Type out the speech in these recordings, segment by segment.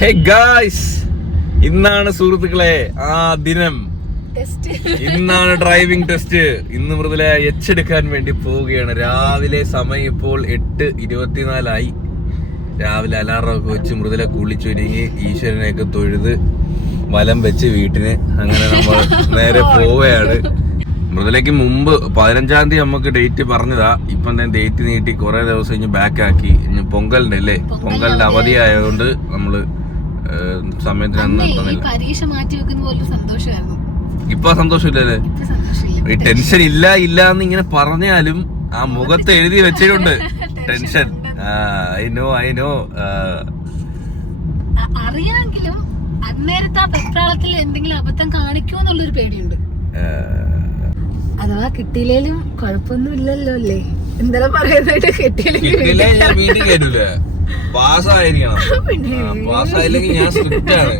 Hey guys, ഇന്നാണ് സുഹൃത്തുക്കളെ ആ ദിനം. ഇന്നാണ് ഡ്രൈവിംഗ് ടെസ്റ്റ്. ഇന്ന് മൃദുല എച്ചെടുക്കാൻ വേണ്ടി പോവുകയാണ്. രാവിലെ സമയം ഇപ്പോൾ 8:24 രാവിലെ അലാറമൊക്കെ വെച്ച് മൃദുല കുളിച്ചൊരുങ്ങി ഈശ്വരനെയൊക്കെ തൊഴുത് വലം വെച്ച് വീട്ടിന് അങ്ങനെ നമ്മൾ നേരെ പോവുകയാണ്. മൃദുലയ്ക്ക് മുമ്പ് 15-ാം തീയതി നമുക്ക് ഡേറ്റ് പറഞ്ഞതാ. ഇപ്പം ഞാൻ ഡേറ്റ് നീട്ടി കുറെ ദിവസം കഴിഞ്ഞ് ബാക്ക് ആക്കി. ഇനി പൊങ്കലിന്റെ അല്ലേ, പൊങ്കലിന്റെ അവധി ആയതുകൊണ്ട് നമ്മള് സമയത്തിന് പരീക്ഷ മാറ്റി വെക്കുന്ന പോലെ സന്തോഷമായിരുന്നു. ഇപ്പൊ സന്തോഷമില്ലല്ലേ? ഈ ടെൻഷൻ ഇല്ല എന്ന് ഇങ്ങനെ പറഞ്ഞാലും ആ മുഖത്ത് എഴുതി വെച്ചിട്ടുണ്ട് ടെൻഷൻ. ഐ നോ അറിയാമെങ്കിലും അന്നേരത്തെ ആ വെപ്രാളത്തിൽ എന്തെങ്കിലും അബദ്ധം കാണിക്കുമോ എന്നുള്ളൊരു പേടിയുണ്ട്. അഥവാ കിട്ടിയില്ലേലും കുഴപ്പമൊന്നും ഇല്ലല്ലോ അല്ലേ? എന്തായാലും പറയുന്നതായിട്ട് കിട്ടിയില്ലെങ്കിൽ പാസ്സായിരിക്കണം. പാസ്സായില്ലെങ്കിൽ ഞാൻ സ്ട്രിക്റ്റ് ആണ്.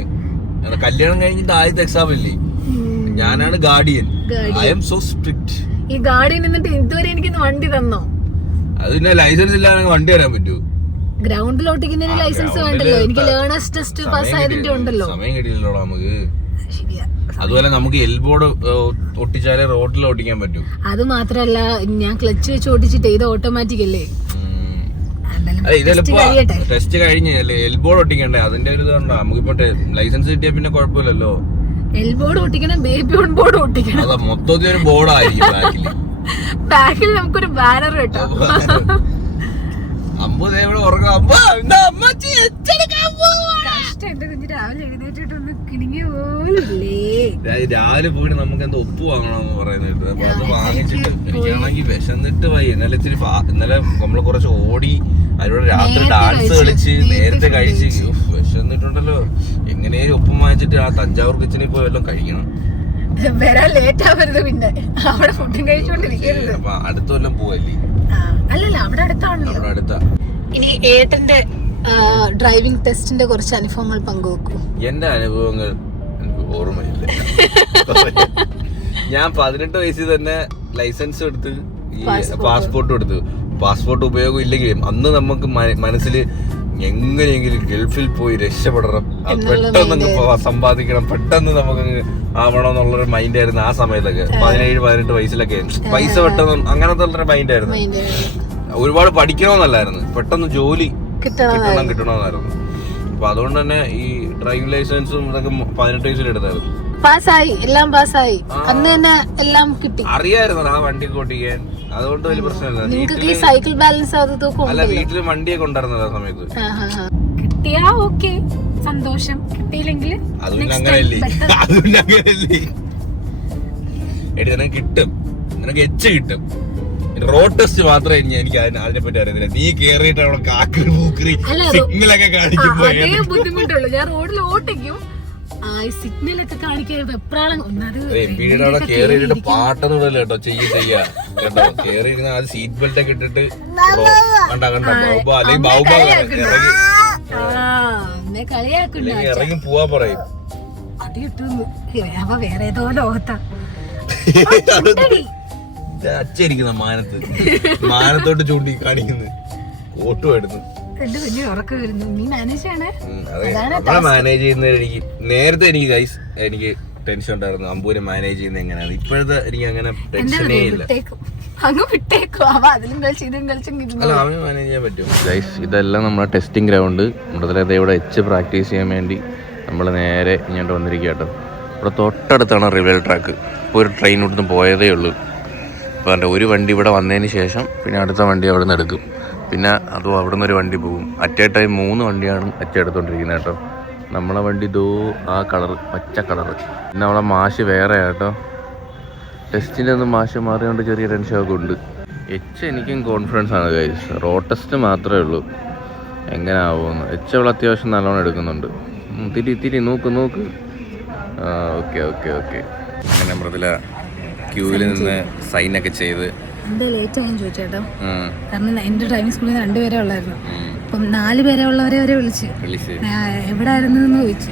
കല്യാണം കഴിഞ്ഞിട്ട് ആദ്യത്തെ എക്സാം അല്ലേ, ഞാനാണ് guardian. I M so strict. ഈ ഗാർഡിയൻ എന്നിട്ട് ഇതുവരെ എനിക്ക് വണ്ടി തന്നോ? അത് പിന്നെ ലൈസൻസ് ഇല്ലാതെ വണ്ടി തരാൻ പറ്റൂ? ഗ്രൗണ്ടിൽ ഓട്ടിക്കുന്നതിന് ലൈസൻസ് വേണ്ടല്ലോ. എനിക്ക് ലേണേഴ്സ് ടെസ്റ്റ് പാസ്സായതിന്റെ ഉണ്ടല്ലോ. സമയം കിട്ടിയില്ലല്ലോ നമുക്ക്. അതുപോലെ നമുക്ക് എൽബോർഡ് ഒട്ടിച്ചാലേ റോഡിൽ ഓട്ടിക്കാൻ പറ്റൂ. അത് മാത്രല്ല, ഞാൻ ക്ലച്ച് വെച്ച് ഓട്ടിച്ചിട്ട് ഇത് ഓട്ടോമാറ്റിക് അല്ലേ. ടെസ്റ്റ് കഴിഞ്ഞല്ലേ എൽബോർഡ് ഒട്ടിക്കണ്ടേ? അതിന്റെ ഒരു ഇതുണ്ടോ? നമുക്കിപ്പോ ലൈസൻസ് കിട്ടിയ പിന്നെ കുഴപ്പമില്ലല്ലോ. എൽബോർഡ് ഒട്ടിക്കണം, ബേബി ഓൺ ബോർഡ് ഒട്ടിക്കണം. അതാ മൊത്തത്തിൽ ഒരു ബോർഡായിരിക്കും ബാക്കിൽ. ബാക്കിൽ നമുക്കൊരു ബാനർ കിട്ടും. രാവിലെ പോയിട്ട് നമുക്ക് എന്താ ഒപ്പ് വാങ്ങണമെന്ന് പറയുന്നത്. അപ്പൊ അത് വാങ്ങിച്ചിട്ട് എനിക്കാണെങ്കിൽ വിശന്നിട്ട് പോയി. ഇന്നലെ നമ്മള് കുറച്ച് ഓടി, അതിലൂടെ രാത്രി ഡാൻസ് കളിച്ച് നേരത്തെ കഴിച്ച് വിശന്നിട്ടുണ്ടല്ലോ. എങ്ങനെയും ഒപ്പം വാങ്ങിച്ചിട്ട് ആ തഞ്ചാവൂർ കിച്ചണിൽ പോയി വല്ലതും കഴിക്കണം. വരാൻ ലേറ്റ് ആവരുത്. പിന്നെ അവിടെ ഫുഡും കഴിച്ചോണ്ടിരിക്കരുത്. അപ്പൊ അടുത്ത വല്ലതും പോവല്ലേ? അല്ലല്ല, അവിടെ അടുത്താണല്ലോ. അവിടെ അടുത്താ. ഇനി ഏട്ടന്റെ ഡ്രൈവിംഗ് ടെസ്റ്റിന്റെ കുറച്ച് അനുഭവങ്ങൾ പങ്കുവെക്കൂ. എന്റെ അനുഭവങ്ങൾ എനിക്ക് ഓർമ്മയില്ല. ഞാൻ 18 വയസ്സിൽ തന്നെ ലൈസൻസ് എടുത്ത് ഈ പാസ്പോർട്ടും എടുത്തു. പാസ്പോർട്ട് ഉപയോഗം ഇല്ലെങ്കിലും അന്ന് നമുക്ക് മനസ്സിൽ എങ്ങനെയെങ്കിലും ഗൾഫിൽ പോയി രക്ഷപ്പെടണം, പെട്ടെന്ന് സമ്പാദിക്കണം, പെട്ടെന്ന് നമുക്ക് ആവണം എന്നുള്ളൊരു മൈൻഡായിരുന്നു ആ സമയത്തൊക്കെ. 17-18 വയസ്സിലൊക്കെ പൈസ പെട്ടെന്ന് അങ്ങനത്തെ ഉള്ളൊരു മൈൻഡായിരുന്നു. ഒരുപാട് പഠിക്കണമെന്നല്ലായിരുന്നു, പെട്ടെന്ന് ജോലി കിട്ടണമെന്നായിരുന്നു. അപ്പൊ അതുകൊണ്ട് തന്നെ ഈ ഡ്രൈവിംഗ് ലൈസൻസും ഇതൊക്കെ 18 വയസ്സിൽ എടുത്തായിരുന്നു. പാസ്സായി, എല്ലാം പാസ്സായി. അന്ന് തന്നെ എല്ലാം കിട്ടി. അറിയായിരുന്നു ആ വണ്ടി ഓട്ടിക്കാൻ, അതുകൊണ്ട് വലിയ പ്രശ്നമില്ല. സൈക്കിൾ ബാലൻസ് അല്ല, വീട്ടില് വണ്ടിയൊക്കെ ഉണ്ടായിരുന്നത് ആ സമയത്ത്. കിട്ടിയാ ഓക്കെ, സന്തോഷം. കിട്ടിയില്ലെങ്കിൽ നിനക്ക് കിട്ടും, നിനക്ക് എച്ച് കിട്ടും. റോഡ് ടെസ്റ്റ് മാത്രമേ എനിക്ക് അതിനെ പറ്റി അറിയത്തില്ല. നീ കേറിയിട്ട് അവിടെ കാക്കറി പൂക്കറി സിഗ്നലൊക്കെ കാണിക്കുമ്പോ ബുദ്ധിമുട്ടുള്ളൂ. ഞാൻ റോഡിൽ ഓട്ടിക്കും, സിഗ്നലൊക്കെ കാണിക്കാൻ വെപ്രാളം. അവിടെ കേറിയിട്ട് പാട്ടൊന്നും ഇടല്ലോ കേട്ടോ. ചെയ്യാ കേട്ടോ. കേറിയിരുന്ന അത് സീറ്റ് ബെൽറ്റ് ഒക്കെ ഇട്ടിട്ട് ഇറങ്ങി പോവാ പറയും. അടി കിട്ടുന്നു. അപ്പൊ വേറെ ഏതോ ലോകത്താ അച്ഛരിക്കുന്ന മാനത്തോട്ട് ചൂണ്ടി കാണിക്കുന്നു. ഓട്ടോ എടുത്തു. മാനേജ് ചെയ്യുന്നത് എനിക്ക് നേരത്തെ എനിക്ക് ടെൻഷൻ ഉണ്ടായിരുന്നു. അമ്പൂരെ മാനേജ് ചെയ്യുന്നത് എങ്ങനെയാണ്. ഇപ്പോഴത്തെ എനിക്ക് അങ്ങനെ ടെൻഷനേ ഇല്ല. അല്ല, അവന് മാനേജ് ചെയ്യാൻ പറ്റും. ഗൈസ്, ഇതെല്ലാം നമ്മുടെ ടെസ്റ്റിംഗ് ഗ്രൗണ്ട്. നമ്മുടെ ഇവിടെ എച്ച് പ്രാക്ടീസ് ചെയ്യാൻ വേണ്ടി നമ്മൾ നേരെ ഇങ്ങോട്ട് വന്നിരിക്കുക കേട്ടോ. ഇവിടെ തൊട്ടടുത്താണ് റിവൽ ട്രാക്ക്. ഇപ്പോൾ ഒരു ട്രെയിൻ ഇവിടുന്ന് പോയതേ ഉള്ളൂ. അപ്പോൾ എൻ്റെ ഒരു വണ്ടി ഇവിടെ വന്നതിന് ശേഷം പിന്നെ അടുത്ത വണ്ടി അവിടെ നിന്ന് എടുക്കും. പിന്നെ അതും അവിടെ നിന്നൊരു വണ്ടി പോകും. അറ്റ് എ ടൈം 3 വണ്ടിയാണ് എടുത്തോണ്ടിരിക്കുന്നത് കേട്ടോ. നമ്മളെ വണ്ടി ആ കളർ, പച്ച കളർ. പിന്നെ നമ്മളെ മാഷ് വേറെ കേട്ടോ. ടെസ്റ്റിൻ്റെ ഒന്നും മാഷ് മാറിയോണ്ട് ചെറിയ ടെൻഷനൊക്കെ ഉണ്ട്. എച്ച് എനിക്കും കോൺഫിഡൻസ് ആണ് ഗൈസ്. റോഡ് ടെസ്റ്റ് മാത്രമേ ഉള്ളൂ എങ്ങനെ ആവുമെന്ന്. എച്ച് അവൾ അത്യാവശ്യം നല്ലോണം എടുക്കുന്നുണ്ട്. തിരി നോക്ക്. ഓക്കെ. അങ്ങനെ മൃദുല ക്യൂവിൽ നിന്ന് സൈനൊക്കെ ചെയ്ത്. എന്താ ലേറ്റ് ആയെന്ന് ചോദിച്ചേട്ടോ. കാരണം എന്റെ ഡ്രൈവിംഗ് സ്കൂളിൽ നിന്ന് 2 പേരെ ഉള്ളായിരുന്നു. അപ്പം 4 പേരെ ഉള്ളവരെ വരെ വിളിച്ച് എവിടെ ആയിരുന്നു എന്ന് ചോദിച്ചു.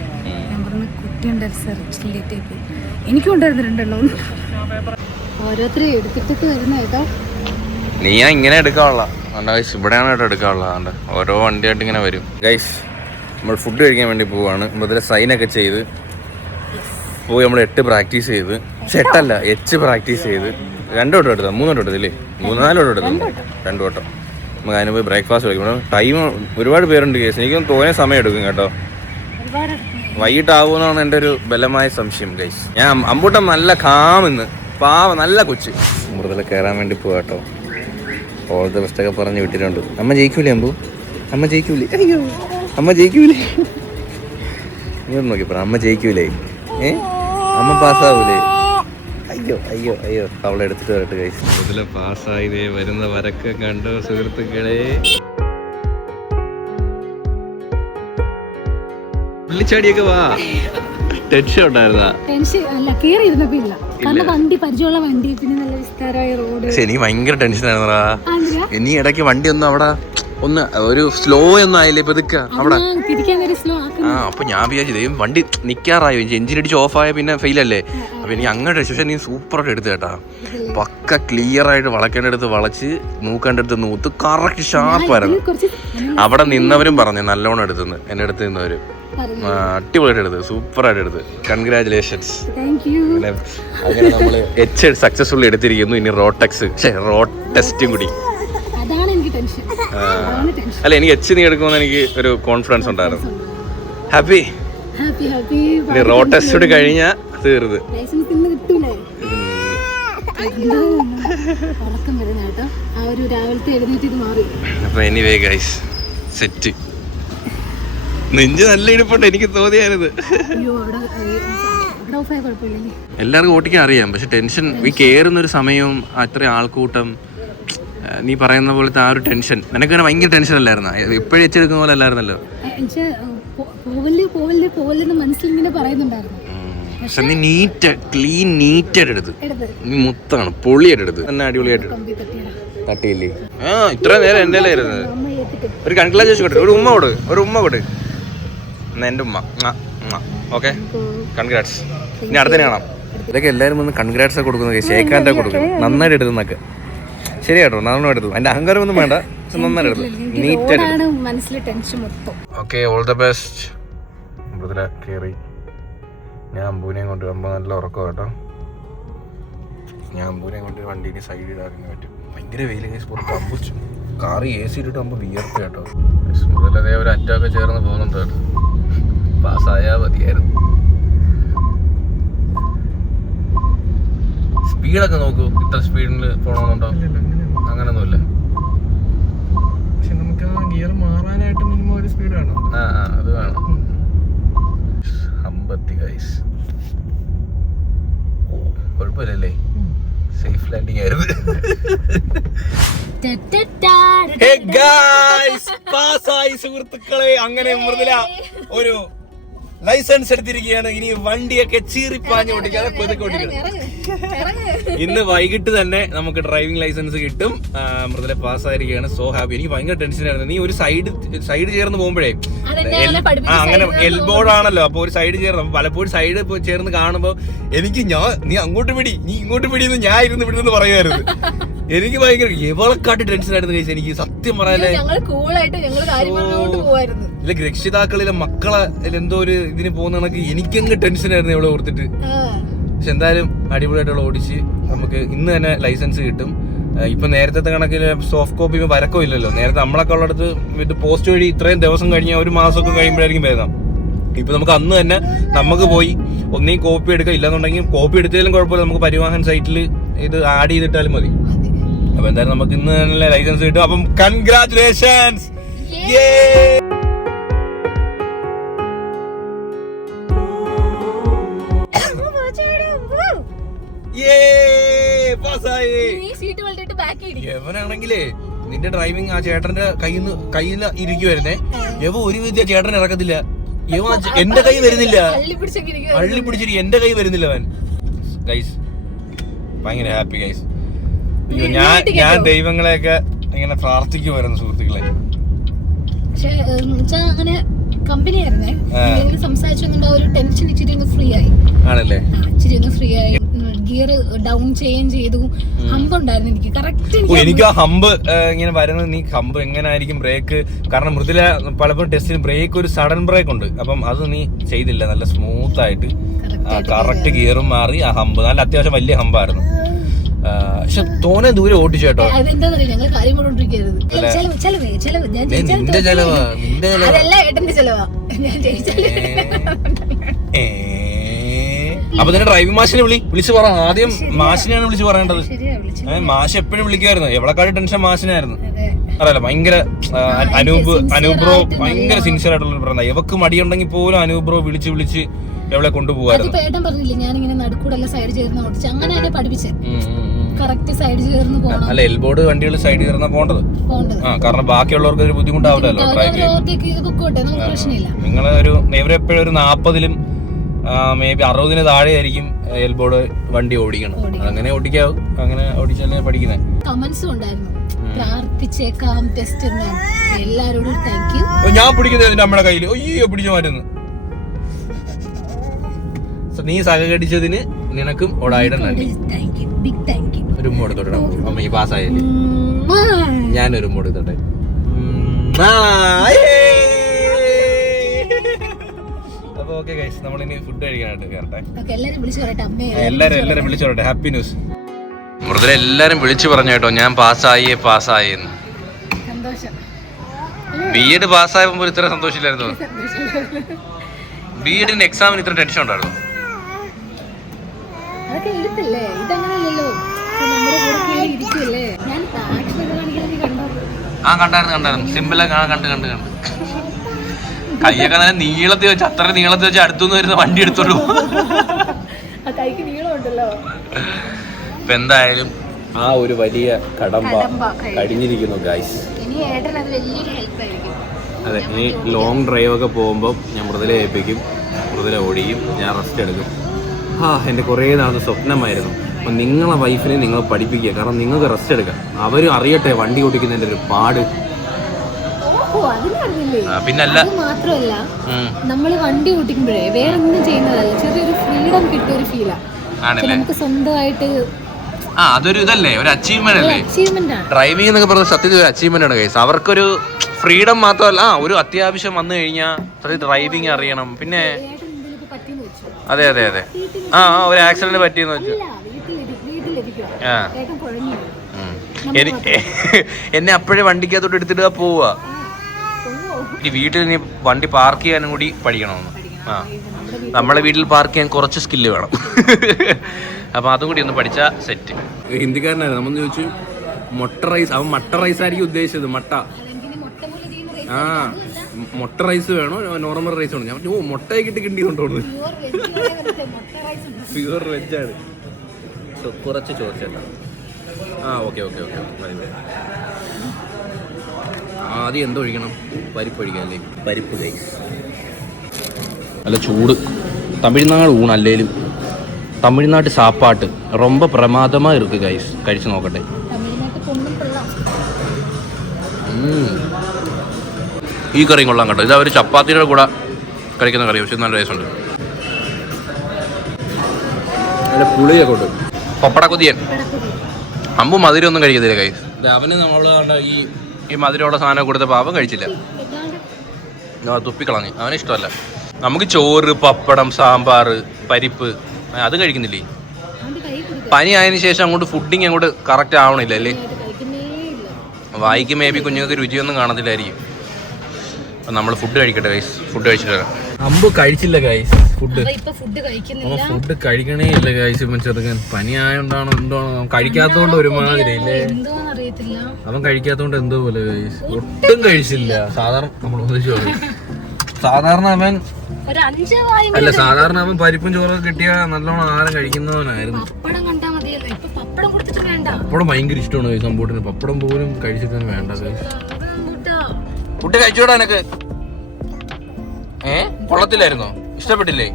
ഞാൻ പറഞ്ഞു കുട്ടിയുണ്ടായിരുന്നു സാർ, ലേറ്റ് ആയി. എനിക്കും ഉണ്ടായിരുന്നു 2 എണ്ണം. ഓരോരുത്തരും എടുത്തിട്ടൊക്കെ വരുന്ന കേട്ടോ. നീ ഇങ്ങനെ എടുക്കാനുള്ള ഇവിടെയാണ് കേട്ടോ എടുക്കാനുള്ള. ഓരോ വണ്ടിയായിട്ട് ഇങ്ങനെ വരും ഗൈസ്. നമ്മൾ ഫുഡ് കഴിക്കാൻ വേണ്ടി പോവാണ്. മുതലേ സൈനൊക്കെ ചെയ്ത് പോയി നമ്മൾ 8 പ്രാക്ടീസ് ചെയ്ത്, പക്ഷെ 8 അല്ല 8 പ്രാക്ടീസ് ചെയ്ത് 2 വട്ടം എടുത്താൽ 3 വട്ടം എടുത്തില്ലേ, 3-4 വട്ടം എടുത്തു, 2 വട്ടം. നമുക്ക് അതിന് പോയി ബ്രേക്ക്ഫാസ്റ്റ് കഴിക്കണം. ടൈം ഒരുപാട് പേരുണ്ട് കേസ്, എനിക്കൊന്ന് തോന്നിയ സമയം എടുക്കും കേട്ടോ. വൈകിട്ടാവുമെന്നാണ് എൻ്റെ ഒരു ബലമായ സംശയം ഗൈസ്. ഞാൻ അമ്പൂട്ടം നല്ല കാമെന്ന് പാവ നല്ല കൊച്ച് മൃദുല കയറാൻ വേണ്ടി പോവാ കേട്ടോ. ഓൾ ദ ബെസ്റ്റ് ഒക്കെ പറഞ്ഞ് വിട്ടിട്ടുണ്ട്. അമ്മ ജയിക്കൂലേ അമ്പു? അമ്മ ജയിക്കൂലേ? അയ്യോ അമ്മ ജയിക്കൂലേ? നീ ഒന്ന് നോക്കി പറ, അമ്മ ജയിക്കൂലേ? അമ്മ പാസ്സാവൂലേ? അയ്യോ അയ്യോ അയ്യോ, അവളെ എടുത്തിട്ട് വരട്ടെ ഗൈസ്. മൃദുല പാസ്സായതേ വരുന്ന വരക്കെ കണ്ടോ സുഹൃത്തുക്കളെ. പുള്ളിച്ചാടിയൊക്കെ വാ. ടെൻഷൻ ഉണ്ടായിരുന്നാ? പക്ഷെ എനിക്ക് ഭയങ്കര ടെൻഷൻ ആയിരുന്നടാ. ഇനി ഇടയ്ക്ക് വണ്ടി ഒന്നും അവിടെ ഒന്ന് ഒരു സ്ലോ ഒന്നും ആയില്ലേ ഇപ്പൊ അവിടെ. അപ്പൊ ഞാൻ വിചാരിച്ചു വണ്ടി നിക്കാറായോ, എഞ്ചിൻ അടിച്ച് ഓഫായ പിന്നെ ഫെയിൽ അല്ലേ. അപ്പൊ എനിക്ക് അങ്ങനെ പക്ഷെ നീ സൂപ്പറായിട്ട് എടുത്തു കേട്ടാ. പക്ക ക്ലിയർ ആയിട്ട് വളക്കേണ്ടടുത്ത് വളച്ച് നൂക്കേണ്ടടുത്ത് നൂത്ത് കറക്റ്റ് ഷാർപ്പായിരുന്നു. അവിടെ നിന്നവരും പറഞ്ഞു നല്ലോണം എടുത്തെന്ന്, എന്റെ അടുത്ത് നിന്നവരും അടിപൊളിയായിട്ട് എടുത്ത്, സൂപ്പറായിട്ട് എടുത്ത്. കൺഗ്രാറ്റുലേഷൻസ്. അങ്ങനെ നമ്മള് എച്ച് സക്സസ്ഫുള്ളി എടുത്തിരിക്കുന്നു. ഇനി റോഡ് ടെസ്റ്റും കൂടി. അല്ല എനിക്ക് എച്ച് നീ എടുക്കുമെന്ന് എനിക്ക് ഒരു കോൺഫിഡൻസ് ഉണ്ടായിരുന്നു. ഹാപ്പി റോഡ് ടെസ്റ്റ് കൂടി കഴിഞ്ഞാ തീർന്ന്. അപ്പൊ എനിവേ ഗൈസ് സെറ്റ്. നെഞ്ച് നല്ല ഇടിപ്പുണ്ട്, എനിക്ക് തോന്നിയായിരുന്നു. എല്ലാവർക്കും ഓട്ടിക്കാൻ അറിയാം, പക്ഷെ ടെൻഷൻ ഈ കയറുന്നൊരു സമയവും അത്ര ആൾക്കൂട്ടം, നീ പറയുന്ന പോലത്തെ ആ ഒരു ടെൻഷൻ നിനക്ക് ഭയങ്കര ടെൻഷൻ അല്ലായിരുന്നോ? എപ്പോഴും എച്ചെടുക്കുന്ന പോലെ അല്ലായിരുന്നല്ലോ. പക്ഷെ നീ നീറ്റായിട്ട് എടുത്ത്, നീ മുത്താണ് പൊളിയായിട്ട് എടുത്ത്, തന്നെ അടിപൊളിയായിട്ട് തട്ടിയില്ലേ? ഇത്ര നേരം എൻ്റെ ആയിരുന്നു. ഒരു കൺഗ്രാജുലേഷൻ കൊടു, ഒരു ഉമ്മ കൊടു. എൻ്റെ ഉമ്മ. Okay, congrats. ഇനി അടുത്തന്നെ കാണാം. ഇതൊക്കെ എല്ലാവരും ഒന്ന് കൺഗ്രാറ്റ്സ് ഒക്കെ കൊടുക്കുന്നത്, ഷേക്കാൻ്റെ കൊടുക്കണം. നന്നായിട്ട് എടുക്കുന്നൊക്കെ ശരി കേട്ടോ, നന്നായിട്ട് എടുത്തു. അതിൻ്റെ അഹങ്കാരം ഒന്നും വേണ്ട, പക്ഷെ നന്നായിട്ട് എടുത്തു, നീറ്റായിട്ട്. Okay, all the best. Mridula കയറി. ഞാൻ അമ്പൂനെയും കൊണ്ട്, അമ്പ നല്ല ഉറക്കം കേട്ടോ. ഞാൻ അമ്പൂനെയും കൊണ്ട് വണ്ടീന് സൈഡ് ഇടാൻ പറ്റും. ഭയങ്കര വെയിൽ കേസ് പുറത്ത്. അമ്പു കാറ് AC ഇട്ടിട്ട് അമ്പ് വിയർപ്പ് കേട്ടോ. മൃദുല അതേ ഒരു അറ്റമൊക്കെ ചേർന്ന് പോകുന്നുണ്ട് കേട്ടോ. പാസ്സായാൽ മതിയായിരുന്നു. സ്പീഡൊക്കെ നോക്കൂ, ഇത്ര സ്പീഡിൽ പോകണമെന്നുണ്ടോ? അങ്ങനൊന്നുമില്ല. പക്ഷെ നമുക്ക് ആ ഗിയർ മാറാനായിട്ട് മിനിമം ഒരു സ്പീഡ് വേണം. അത് വേണം. അമ്പത്തി ഗൈസ്, കുഴപ്പമില്ലല്ലേ? സേഫ് ലാൻഡിങ് ആയിരുന്നു. സുഹൃത്തുക്കളെ, അങ്ങനെ മൃദുല ഒരു ലൈസൻസ് എടുത്തിരിക്കുകയാണ്. ഇനി വണ്ടിയൊക്കെ ചീറിപ്പാഞ്ഞ് ഓടിക്കാതെ പതുക്കെ ഓടിക്കണം. ഇന്ന് വൈകിട്ട് തന്നെ നമുക്ക് ഡ്രൈവിംഗ് ലൈസൻസ് കിട്ടും. മൃദുല പാസ്സായിരിക്കുകയാണ്. So happy. എനിക്ക് ഭയങ്കര ടെൻഷനായിരുന്നു. നീ ഒരു സൈഡ് ചേർന്ന് പോകുമ്പോഴേ അങ്ങനെ എൽബോർഡാണല്ലോ, അപ്പൊ ഒരു സൈഡ് ചേർന്ന് പലപ്പോഴും സൈഡ് ചേർന്ന് കാണുമ്പോ എനിക്ക് നീ അങ്ങോട്ട് പിടി, നീ ഇങ്ങോട്ട് പിടിയെന്ന് ഞാൻ ഇരുന്ന് വിടുന്നെന്ന് പറയുമായിരുന്നു. എനിക്ക് ഭയങ്കര എവളെക്കാട്ടി ടെൻഷനായിരുന്നു കഴിച്ചു. എനിക്ക് സത്യം പറയാനേ, ഇല്ല രക്ഷിതാക്കളിലെ മക്കളെ എന്തോ ഒരു ഇതിന് പോകുന്ന കണക്ക് എനിക്കങ്ങ് ടെൻഷനായിരുന്നു ഇവിടെ ഓർത്തിട്ട്. പക്ഷെ എന്തായാലും അടിപൊളിയായിട്ടുള്ള ഓടിച്ച് നമുക്ക് ഇന്ന് തന്നെ ലൈസൻസ് കിട്ടും. ഇപ്പൊ നേരത്തെ കണക്കിൽ സോഫ്റ്റ് കോപ്പി വരക്കോ ഇല്ലല്ലോ. നേരത്തെ നമ്മളൊക്കെ ഉള്ളിടത്ത് ഇത് പോസ്റ്റ് വഴി ഇത്രയും ദിവസം കഴിഞ്ഞാൽ ഒരു മാസമൊക്കെ കഴിയുമ്പോഴായിരിക്കും വരുന്നത്. ഇപ്പൊ നമുക്ക് അന്ന് തന്നെ നമുക്ക് പോയി ഒന്നീ കോപ്പി എടുക്കാം, ഇല്ലാന്നുണ്ടെങ്കിൽ കോപ്പി എടുത്താലും കുഴപ്പമില്ല, നമുക്ക് പരിവാഹൻ സൈറ്റിൽ ഇത് ആഡ് ചെയ്തിട്ടാലും മതി. അപ്പൊ എന്തായാലും നമുക്ക് ഇന്ന് തന്നെ ലൈസൻസ് കിട്ടും. അപ്പം കൺഗ്രാറ്റുലേഷൻസ്. യവനാണെങ്കിലേ നിന്റെ ഡ്രൈവിംഗ് ആ ചേട്ടന്റെ കയ്യിൽ ഇരിക്കുവായിരുന്നേ. യവ ഒരു വിദ്യ ചേട്ടൻ ഇറക്കത്തില്ല. യവ എന്റെ കൈ വരുന്നില്ല, അള്ളി പിടിച്ചിട്ട് എന്റെ കൈ വരുന്നില്ല അവൻ. ഗൈസ് ഭയങ്കര ഹാപ്പി ഗൈസ്. ഞാൻ ദൈവങ്ങളെയൊക്കെ ഇങ്ങനെ പ്രാർത്ഥിക്കുമായിരുന്നു സുഹൃത്തുക്കളെ. അങ്ങനെ കമ്പനി ആയിരുന്നേ, സംസാരിച്ചു ഒരു ടെൻഷൻ ഇച്ചിരി ഫ്രീ ആയി. ആണല്ലേ? ഇച്ചിരി ഫ്രീ ആയി. ഗിയർ ഡൗൺ ചെയ്യുകയും ചെയ്തു. ഹമ്പ് ഉണ്ടായിരുന്നു എനിക്ക് കറക്റ്റ്. എനിക്ക് ആ ഹമ്പ് ഇങ്ങനെ വരുന്നത്, നീ ഹമ്പ് എങ്ങനെ ആയിരിക്കും ബ്രേക്ക്, കാരണം മൃദുല പലപ്പോഴും ടെസ്റ്റിന് ബ്രേക്ക് ഒരു സഡൻ ബ്രേക്ക് ഉണ്ട്, അപ്പം അത് നീ ചെയ്തില്ല. നല്ല സ്മൂത്ത് ആയിട്ട് കറക്റ്റ് ഗിയറും മാറി. ആ ഹമ്പ് നല്ല അത്യാവശ്യം വലിയ ഹമ്പായിരുന്നു. പക്ഷെ തോനെ ദൂരെ ഓടിച്ചു കേട്ടോ. ഞങ്ങൾ കാര്യം കൊണ്ടോണ്ടിരിക്കരുത്. നിന്റെ ചെലവാ, നിന്റെ ചെലവാ. അപ്പൊ തന്നെ ഡ്രൈവിംഗ് മാഷിനെ വിളിച്ചു പറ. ആദ്യം മാഷിനെയാണ് വിളിച്ചു പറയേണ്ടത്. മാഷ് എപ്പോഴും വിളിക്കുമായിരുന്നു. എവളെക്കാളും ടെൻഷൻ മാഷിനായിരുന്നു. അറിയാലോ, ഭയങ്കര അനൂപ് ബ്രോ ഭയങ്കര സിൻസിയർ ആയിട്ടുള്ള പറഞ്ഞ. എവക്ക് മടിയുണ്ടെങ്കിൽ പോലും അനൂപ് ബ്രോ വിളിച്ച് എവളെ കൊണ്ടുപോകായിരുന്നു. പറഞ്ഞില്ലേ ഞാനിങ്ങനെ നടുക്കൂടെല്ലാം സൈഡ് ചേർന്ന് ഓടിച്ചു, അങ്ങനെ പഠിപ്പിച്ചേ. കറക്റ്റ് സൈഡ് ചേർന്ന് പോകണം. അല്ല, എൽബോർഡ് വണ്ടികൾ സൈഡ് ചേർന്ന പോകേണ്ടത്. കാരണം ബാക്കിയുള്ളവർക്ക് ഒരു ബുദ്ധിമുട്ടാവില്ലല്ലോ ഡ്രൈവ് ചെയ്യാൻ. നിങ്ങൾ എപ്പോഴും ഒരു 40-ലും മേ ബി 60-ന് താഴെ ആയിരിക്കും എൽബോർഡ് വണ്ടി ഓടിക്കണം. അങ്ങനെ ഓടിക്കാവും. അങ്ങനെ ഓടിച്ചല്ലേ പഠിക്കുന്നത്. കമന്റ്സും ഉണ്ടായിരുന്നു, പ്രാർത്ഥിച്ചേക്കാം ടെസ്റ്റ്. എല്ലാരോടും താങ്ക് യു. ഞാൻ പിടിക്കുന്നത് നമ്മുടെ കയ്യിൽ ഒയ്യോ പിടിച്ചു മാറ്റുന്നു. നീ സഹകരിച്ചതിന് നിനക്കും ഓടായിടം നന്ദി. ഒരു മോഡ് തൊട്ടേ അമ്മ ഈ പാസ്സായാലേ ഞാനൊരു മോഡ് തൊട്ടെ. അപ്പൊ ഓക്കെ ഗൈസ്, നമ്മളിനി ഫുഡ് കഴിക്കാനായിട്ട് കയറട്ടെ. എല്ലാരും വിളിച്ചു പറയട്ടെ. Happy news. മൃദുല എല്ലാരും വിളിച്ചു പറഞ്ഞു കേട്ടോ, ഞാൻ പാസ്സായെന്ന്. ബി.എഡ് പാസ്സായപ്പോൾ ഇത്ര സന്തോഷമില്ലായിരുന്നു. ബി.എഡിന്റെ എക്സാമിന് ഇത്ര ടെൻഷൻ ഉണ്ടായിരുന്നു. കണ്ടായിരുന്നു. സിമ്പിളാ കണ്ട് കൈയൊക്കെ നല്ല നീളത്തിൽ വെച്ച്, അത്ര നീളത്തിൽ വെച്ച് അടുത്തുനിന്ന് വരുന്ന വണ്ടി എടുത്തോളൂ. ഇപ്പൊ എന്തായാലും ആ ഒരു വലിയ കടമ്പ കഴിഞ്ഞിരിക്കുന്നു ഗൈസ്. അതെ, ഇനി ലോങ് ഡ്രൈവ് ഒക്കെ പോകുമ്പോൾ ഞാൻ മൃദുല ഏൽപ്പിക്കും, മൃദുല ഓടിക്കും, ഞാൻ റെസ്റ്റ് എടുക്കും. എൻ്റെ കുറേ നാളത്തെ സ്വപ്നമായിരുന്നു. അപ്പം നിങ്ങളെ വൈഫിനെ നിങ്ങൾ പഠിപ്പിക്കുക, കാരണം നിങ്ങൾക്ക് റെസ്റ്റ് എടുക്കാം. അവരും അറിയട്ടെ വണ്ടി ഓടിക്കുന്നതിൻ്റെ ഒരു പാട്. പിന്നല്ല, മാത്രമല്ല നമ്മള് വണ്ടി ഓടിക്കുമ്പോഴേ വേറെ ഒന്നും ചെയ്യുന്നതല്ല, ചെറിയൊരു ഫ്രീഡം കിട്ടിയ ഒരു ഫീലാ. നമുക്ക് സ്വന്തമായിട്ട് അതൊരു ഇതല്ലേ, ഒരു അച്ചീവ്മെന്റ് അല്ലേ ഡ്രൈവിംഗ് എന്നൊക്കെ പറഞ്ഞ. സത്യത്തിൽ ഒരു അച്ചീവ്മെന്റ് ആണ് ഗൈസ്. അവർക്കൊരു ഫ്രീഡം മാത്രമല്ല, ഒരു അത്യാവശ്യം വന്നു കഴിഞ്ഞാൽ ഡ്രൈവിംഗ് അറിയണം. പിന്നെ അതെ ഒരു ആക്സിഡന്റ് പറ്റിയെന്ന് വെച്ചു. എന്നെ അപ്പോഴേ വണ്ടിക്കകത്തോട്ട് എടുത്തിട്ട് പോവുക. ഈ വീട്ടിൽ നീ വണ്ടി പാർക്ക് ചെയ്യാനും കൂടി പഠിക്കണമെന്ന്. നമ്മളെ വീട്ടിൽ പാർക്ക് ചെയ്യാൻ കുറച്ച് സ്കില്ല് വേണം. അപ്പൊ അതും കൂടി ഒന്ന് പഠിച്ചാ സെറ്റ്. ഹിന്ദിക്കാരനായിരുന്നു. നമ്മൾ ചോദിച്ചു മൊട്ട റൈസ്, അവൻ മട്ട റൈസ് ആയിരിക്കും ഉദ്ദേശിച്ചത്. മട്ട മൊട്ട റൈസ് വേണോ നോർമൽ റൈസ് വേണോ? ഞാൻ മൊട്ടയൊക്കെ ഇട്ട് കിണ്ടി കൊണ്ടോളൂ. പ്യൂർ വെജാണ്. കുറച്ച് ചോദിച്ചേട്ടാ. ഓക്കെ ആദ്യം എന്തോ ഒഴിക്കണം? പരിപ്പ് ഒഴിക്കാം അല്ലേ? പരിപ്പ് ഗൈസ്. നല്ല ചൂട് തമിഴ്നാട് ഊണല്ലേലും തമിഴ്നാട്ട് സാപ്പാട്ട് ரொம்ப പ്രമാദമാ ഇருக்கு ഗൈസ്. കഴിച്ചു നോക്കട്ടെ. ഈ കറിയും കൊള്ളാം കേട്ടോ. ഇത് അവർ ചപ്പാത്തിയുടെ കൂടെ കഴിക്കുന്ന കറി, പക്ഷെ നല്ല ടേസ്റ്റ് ഉണ്ട്. നല്ല പുളിയൊക്കെ ഉണ്ട്. പപ്പട കുതിയൻ. അമ്പു മധുരം ഒന്നും കഴിക്കത്തില്ല ഗൈസ്. അവന് നമ്മൾ ഈ മധുരമുള്ള സാധനം കൊടുത്തപ്പോൾ അവൻ കഴിച്ചില്ല, തുപ്പിക്കളഞ്ഞ്. അവന് ഇഷ്ടമല്ല. നമുക്ക് ചോറ്, പപ്പടം, സാമ്പാർ, പരിപ്പ് അത് കഴിക്കുന്നില്ലേ? പനി ആയതിനു ശേഷം അങ്ങോട്ട് ഫുഡിങ് അങ്ങോട്ട് കറക്റ്റ് ആവണില്ല അല്ലേ? വായിക്ക് മേ ബി കുഞ്ഞുങ്ങൾക്ക് രുചിയൊന്നും കാണത്തില്ലായിരിക്കും. അപ്പം നമ്മൾ ഫുഡ് കഴിക്കട്ടെ ഗൈസ്. ഫുഡ് കഴിച്ചിട്ട് വരാം. അമ്പു കഴിച്ചില്ല ഗൈസ്. ഫുഡ് കഴിക്കണേ ഇല്ല ഗൈസ്. ഇപ്പം ചെറുക്കൻ പനി ആയോണ്ടാണോ എന്താണോ കഴിക്കാത്തോണ്ട് ഒരുമാതിരി ഇല്ലേ? അവൻ കഴിക്കാത്തോണ്ട് എന്തോ പോലെ ഗൈസ്. ഒട്ടും കഴിച്ചില്ല. സാധാരണ അവൻ പരിപ്പും ചോറൊക്കെ കിട്ടിയ നല്ലോണം ആഹാരം കഴിക്കുന്നവനായിരുന്നു. പപ്പടം ഭയങ്കര ഇഷ്ടമാണ് ഗൈസ്. അമ്പൂട്ടിന് പപ്പടം പോലും കഴിച്ചിട്ട് വേണ്ട ഗൈസ്. ഫുഡ് കഴിച്ചോടാ എനക്ക്. കൊള്ളത്തില്ലായിരുന്നോ? ഇഷ്ടപ്പെട്ടില്ലേ?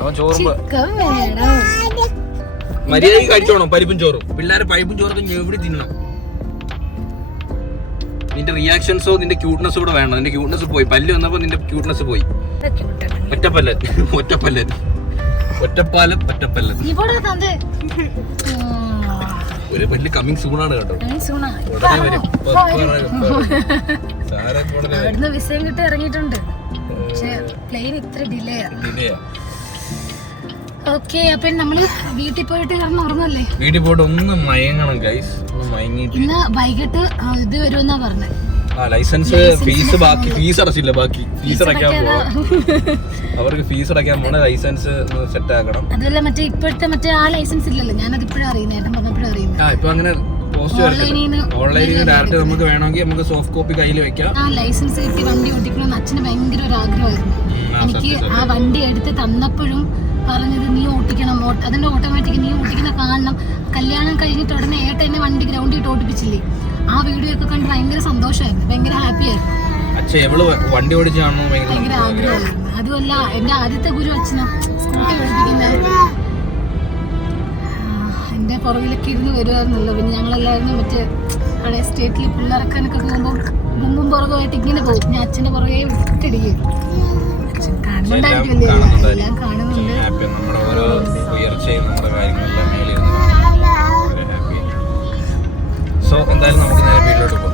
അവൻ ചോറും മര്യാദയ്ക്ക് കഴിച്ചോണം. പരിപ്പും ചോറും. പിള്ളേരെ പരിപ്പും ചോറും എവിടെ തിന്നണം. നിന്റെ റിയാക്ഷൻസോ നിന്റെ ക്യൂട്ട്നെസ്സോ കൂടെ വേണം. നിന്റെ ക്യൂട്ട്നെസ് പോയി. പല്ല് വന്നപ്പോ നിന്റെ ക്യൂട്ട്നെസ് പോയി. ഒറ്റപ്പല്ലൻ. ഒറ്റപ്പാലം ഒറ്റപ്പല്ലം ഒരു വലിയ കമ്മിങ് സൂണാണ് കേട്ടോ. അവിടുന്ന് വിസയും കിട്ടി ഇറങ്ങിയിട്ടുണ്ട്. പക്ഷെ പ്ലെയിൻ ഇത്ര ഡിലേ. ഓക്കെ, അപ്പൊ നമ്മള് വീട്ടിൽ പോയിട്ട് കിടന്ന് ഉറങ്ങല്ലേ? വീട്ടിൽ പോയിട്ട് ഒന്ന് മയങ്ങണം ഗൈസ്. ഇന്ന് വൈകിട്ട് ഇത് വരുമെന്നാ പറഞ്ഞത്. ലൈസൻസ് ഫീസ് ബാക്കി ഫീസ് അടച്ചില്ല. ബാക്കി ഫീസ് അടയ്ക്കാൻ പോകണം. അവർക്ക് ഫീസ് അടയ്ക്കാൻ പോണ ലൈസൻസ് സെറ്റ് ആക്കണം. അതല്ല മറ്റേ ഇപ്പോഴത്തെ മറ്റേ ആ ലൈസൻസ് ഇല്ലല്ലോ. ഞാനത് ഇപ്പോഴും അറിയുന്നത്. ഏട്ടൻ പറഞ്ഞപ്പോഴും അറിയുന്നത്. ഇപ്പൊ അങ്ങനെ ഓൺലൈനിൽ ഡയറക്റ്റ് നമുക്ക് വേണമെങ്കിൽ നമുക്ക് സോഫ്റ്റ് കോപ്പി കയ്യിൽ വെക്കാം. ആ ലൈസൻസ് കിട്ടി വണ്ടി ഓടിക്കണമെന്ന് അച്ഛന് ഭയങ്കര ഒരു ആഗ്രഹമായിരുന്നു. എനിക്ക് ആ വണ്ടി എടുത്ത് തന്നപ്പോഴും പറഞ്ഞത് നീ ഓട്ടിക്കണം, അതിന്റെ ഓട്ടോമാറ്റിക് നീ ഓട്ടിക്കുന്ന കാണണം. കല്യാണം കഴിഞ്ഞിട്ട് ഉടനെ ഏട്ട എന്നെ വണ്ടി ഗ്രൗണ്ടിൽ ഓടിപ്പിച്ചില്ലേ, ആ വീഡിയോ ഒക്കെ കണ്ട് ഭയങ്കര സന്തോഷമായിരുന്നു, ഭയങ്കര ഹാപ്പി ആയിരുന്നു. വണ്ടി ഓടിച്ചാണോ ഭയങ്കര ആഗ്രഹമായിരുന്നു. അതുമല്ല എന്റെ ആദ്യത്തെ ഗുരു അച്ഛനാ സ്കൂട്ടി പഠിപ്പിക്കുന്നത്. എന്റെ പുറകിലൊക്കെ ഇരുന്ന് വരുമായിരുന്നല്ലോ. പിന്നെ ഞങ്ങളെല്ലാവരും മറ്റേ അവിടെ സ്റ്റേറ്റിൽ പിള്ളേർക്കാനൊക്കെ പോകുമ്പോൾ മുമ്പും പുറകുമായിട്ട് ഇങ്ങനെ പോകും. ഞാൻ അച്ഛന്റെ പുറകെ വിട്ടിടിക്കും. അച്ഛൻ കാണുന്നുണ്ടായിരിക്കുമല്ലേ, എല്ലാം കാണുന്നുണ്ട്. സോ എന്തായാലും നമുക്ക് നേരെ വീട്ടിലോട്ട് പോകാം.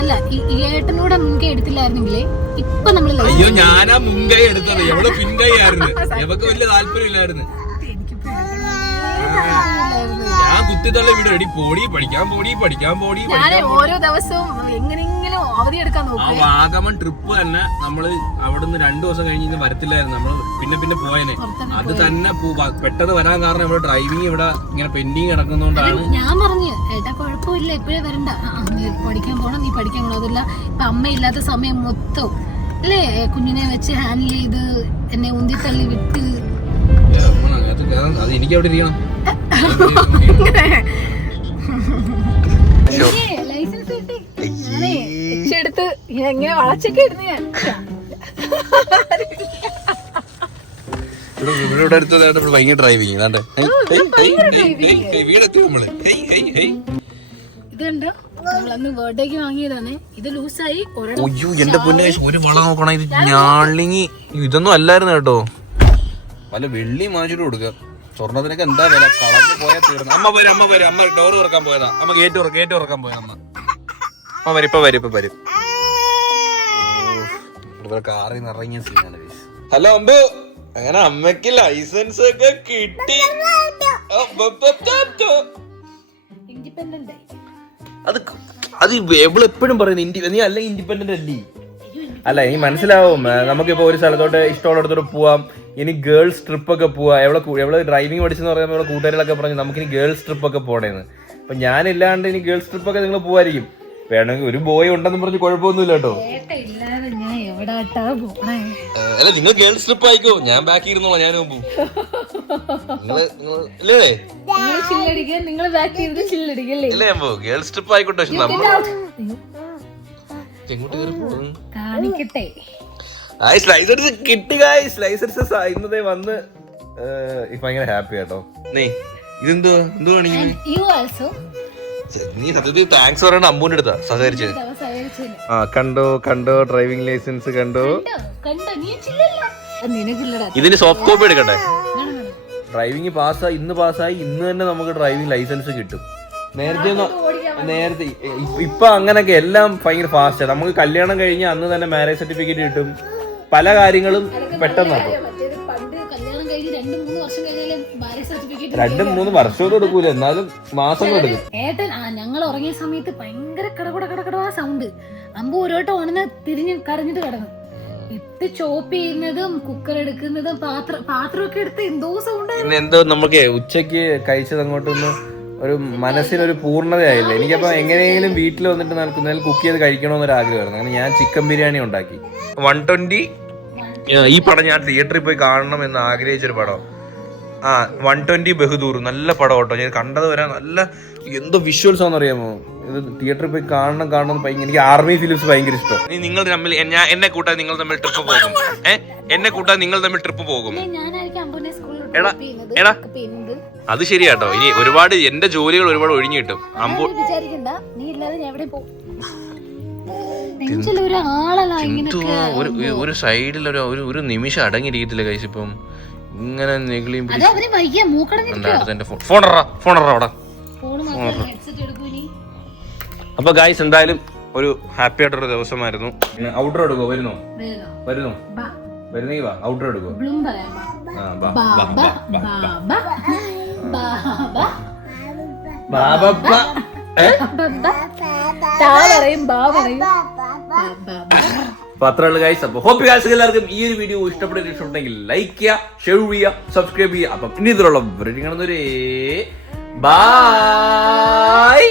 അല്ല ഈ ഏട്ടനൂടെ മുൻകൈ എടുത്തില്ലായിരുന്നെങ്കിലേ ഇപ്പൊ നമ്മള് അയ്യോ ഞാനാ മുൻകൈ എടുത്തത്. എവിടെ പിൻകൈ ആയിരുന്നു. എവക്ക് വലിയ താല്പര്യമില്ലായിരുന്നു. ഞാൻ കുത്തിത്തള്ളി വിടും. എടി പോടി പഠിക്കാൻ പോടി. ഓരോ ദിവസവും എങ്ങനെയെങ്കിലും അവധി എടുക്കാൻ നോക്കും. ആ വാഗമൺ ട്രിപ്പ് തന്നെ നമ്മള് അവിടുന്ന് 2 ദിവസം കഴിഞ്ഞ് വരത്തില്ലായിരുന്നു. നമ്മള് പിന്നെ പോയനെ. അത് തന്നെ പെട്ടെന്ന് വരാൻ കാരണം ഇവിടെ ഡ്രൈവിംഗ് ഇവിടെ ഇങ്ങനെ പെൻഡിങ് കിടക്കുന്നോണ്ടാണ്. ഞാൻ പറഞ്ഞു ഏട്ടാ കുഴപ്പമില്ല, ഇപ്പഴേ വരണ്ട, നീ പഠിക്കാൻ പോണം. അതല്ല ഇപ്പൊ അമ്മയില്ലാത്ത സമയം മൊത്തം അല്ലേ കുഞ്ഞിനെ വെച്ച് ഹാൻഡിൽ ചെയ്ത് എന്നെ ഉന്തിത്തള്ളി വിട്ട്. അത് എനിക്ക് അവിടെ ഇരിക്കണം. ലൈസൻസ് കിട്ടി എടുത്ത് എങ്ങനെ വളച്ചൊക്കെ ഇടുന്നു ഞാൻ. ഇവിടെ അടുത്ത് ഭയങ്കര ഡ്രൈവിംഗ്. ഇതുണ്ടോ നമ്മളന്ന് ബർത്ത്ഡേക്ക് വാങ്ങിയതാണ്. ഇത് ലൂസായി. അയ്യോ എന്റെ പൊന്നെ, ഒരു വള നോക്കണം. ഇത് ഞാളിങ്ങി ഇതൊന്നും അല്ലായിരുന്നു കേട്ടോ. വല്ല വെള്ളി മാറ്റിട്ട് കൊടുക്കുക. സ്വർണ്ണത്തിനൊക്കെ എന്താ വില. കളഞ്ഞു പോയാൽ തീർന്നു. അമ്മ വരും. അമ്മ ഡോർ തുറക്കാൻ പോയതാ. അമ്മ ഗേറ്റ് തുറക്കാൻ പോയതാ. അമ്മ ഇപ്പൊ വരും. കാറിൽ നിന്ന് ഇറങ്ങിയ സീനാണ്. ഹലോ അമ്പു, അങ്ങനെ അമ്മക്ക് ലൈസൻസ് ഒക്കെ കിട്ടി. അത് എപ്പോഴും പറയുന്നത് നീ അല്ലെങ്കിൽ ഇൻഡിപെൻഡന്റ് അല്ലേ. അല്ല ഇനി മനസ്സിലാവും. നമുക്കിപ്പോ ഒരു സ്ഥലത്തോട്ട് ഇഷ്ടമുള്ളിടത്തോട്ട് പോവാം. ഇനി ഗേൾസ് ട്രിപ്പ് ഒക്കെ പോവാം. എവള് ഡ്രൈവിംഗ് പഠിച്ചെന്ന് പറയുമ്പോൾ ഇവിടെ കൂട്ടുകാരികളൊക്കെ പറഞ്ഞു നമുക്കിനി ഗേൾസ് ട്രിപ്പ് ഒക്കെ പോണേന്ന്. അപ്പൊ ഞാനില്ലാണ്ട് ഇനി ഗേൾസ് ട്രിപ്പ് ഒക്കെ നിങ്ങൾ പോവായിരിക്കും. വേണമെങ്കിൽ ഒരു ബോയ് ഉണ്ടെന്ന് പറഞ്ഞ് കുഴപ്പമൊന്നുമില്ല കേട്ടോ. അല്ല നിങ്ങൾ ഗേൾസ് ട്രിപ്പ് ആയിക്കോ, ഞാൻ ബാക്കി ഇരുന്നോളാം. ഞാനും പോകും. ഗേൾസ് ട്രിപ്പ് ആയിക്കോട്ടെ. കിട്ടി ഗൈസ് ലൈസൻസ് ഇന്നതേ വന്ന് ഭയങ്കര ഹാപ്പി കേട്ടോ. ഇതെന്തോ നീ സത്യത്തിൽ താങ്ക്സ് പറയണ അമ്പൂന്റെ അടുത്താ സഹകരിച്ചത്. കണ്ടോ ഡ്രൈവിംഗ് ലൈസൻസ് കണ്ടോ. ഇതിന് സോഫ്റ്റ് കോപ്പി എടുക്കട്ടെ. ഡ്രൈവിംഗ് ഇന്ന് പാസ്സായി ഇന്ന് തന്നെ നമുക്ക് ഡ്രൈവിംഗ് ലൈസൻസ് കിട്ടും. നേരത്തെ ഇപ്പൊ അങ്ങനൊക്കെ എല്ലാം ഭയങ്കര ഫാസ്റ്റ്. നമുക്ക് കല്യാണം കഴിഞ്ഞ് അന്ന് തന്നെ മാരേജ് സർട്ടിഫിക്കറ്റ് കിട്ടും. പല കാര്യങ്ങളും പെട്ടെന്നാക്കും. 2-3 വർഷമൊന്നും എടുക്കൂല, എന്നാലും മാസങ്ങൾ എടുക്കും. ഏട്ടൻ ഞങ്ങൾ ഉറങ്ങിയ സമയത്ത് ഭയങ്കര കടകട സൗണ്ട്. അമ്പു ഓരോട്ടം ഉണന്ന് തിരിഞ്ഞ് കരഞ്ഞിട്ട് കിടന്നു. ഇട്ട് ചോപ്പ് ചെയ്യുന്നതും കുക്കർ എടുക്കുന്നതും പാത്രമൊക്കെ എടുത്ത് എന്തോ സൗണ്ട്. എന്തോ നമുക്ക് ഉച്ചക്ക് കഴിച്ചത് അങ്ങോട്ടൊന്ന് ഒരു മനസ്സിനൊരു പൂർണ്ണതയായില്ല. എനിക്കപ്പോ എങ്ങനെയെങ്കിലും വീട്ടിൽ വന്നിട്ട് നടക്കുന്നതിൽ കുക്ക് ചെയ്ത് കഴിക്കണമെന്നൊരു ആഗ്രഹമായിരുന്നു. അങ്ങനെ ഞാൻ ചിക്കൻ ബിരിയാണി ഉണ്ടാക്കി. 120 ഈ പടം ഞാൻ തിയേറ്ററിൽ പോയി കാണണം എന്ന് ആഗ്രഹിച്ചൊരു പടം. 120 ബഹദൂർ നല്ല പടം കേട്ടോ. ഞാൻ കണ്ടത് വരെ നല്ല എന്തോ വിഷ്വൽസ് ആണെന്ന് അറിയാമോ. ഇത് തിയേറ്ററിൽ പോയി കാണണം. എനിക്ക് ആർമി ഫിലിംസ് ഭയങ്കര ഇഷ്ടം. നിങ്ങൾ തമ്മിൽ എന്നെ കൂട്ടാൻ നിങ്ങൾ തമ്മിൽ ട്രിപ്പ് പോകും. എടാ അത് ശരിയാട്ടോ. ഇനി ഒരുപാട് എന്റെ ജോലികൾ ഒരുപാട് ഒഴിഞ്ഞു കിട്ടും. നെഞ്ചിൽ ഒരാളല്ല എന്തുവാ ഒരു സൈഡിൽ ഒരു നിമിഷം അടങ്ങിയിരിക്കത്തില്ല കൈസ്. ഇപ്പം ഇങ്ങനെ നെഗിളിയും അപ്പൊ ഗൈസ് എന്തായാലും ഒരു ഹാപ്പി ആയിട്ടൊരു ദിവസമായിരുന്നു. ഔട്ടർ എടുക്കോ? വരുന്നോ? വരുന്നെങ്കിൽ വാ, ഔട്ടർ എടുക്കോ? അപ്പൊ അത്രയുള്ള ഗൈസ്. അപ്പൊ ഹോപ്പ് ഗൈസ് എല്ലാവർക്കും ഈ ഒരു വീഡിയോ ഇഷ്ടപ്പെട്ടിട്ടുണ്ടെങ്കിൽ ലൈക്ക് ചെയ്യുക, ഷെയർ ചെയ്യുക, സബ്സ്ക്രൈബ് ചെയ്യുക. അപ്പം ഇനി ഇതിലുള്ള കാണുന്നവരേ ബൈ.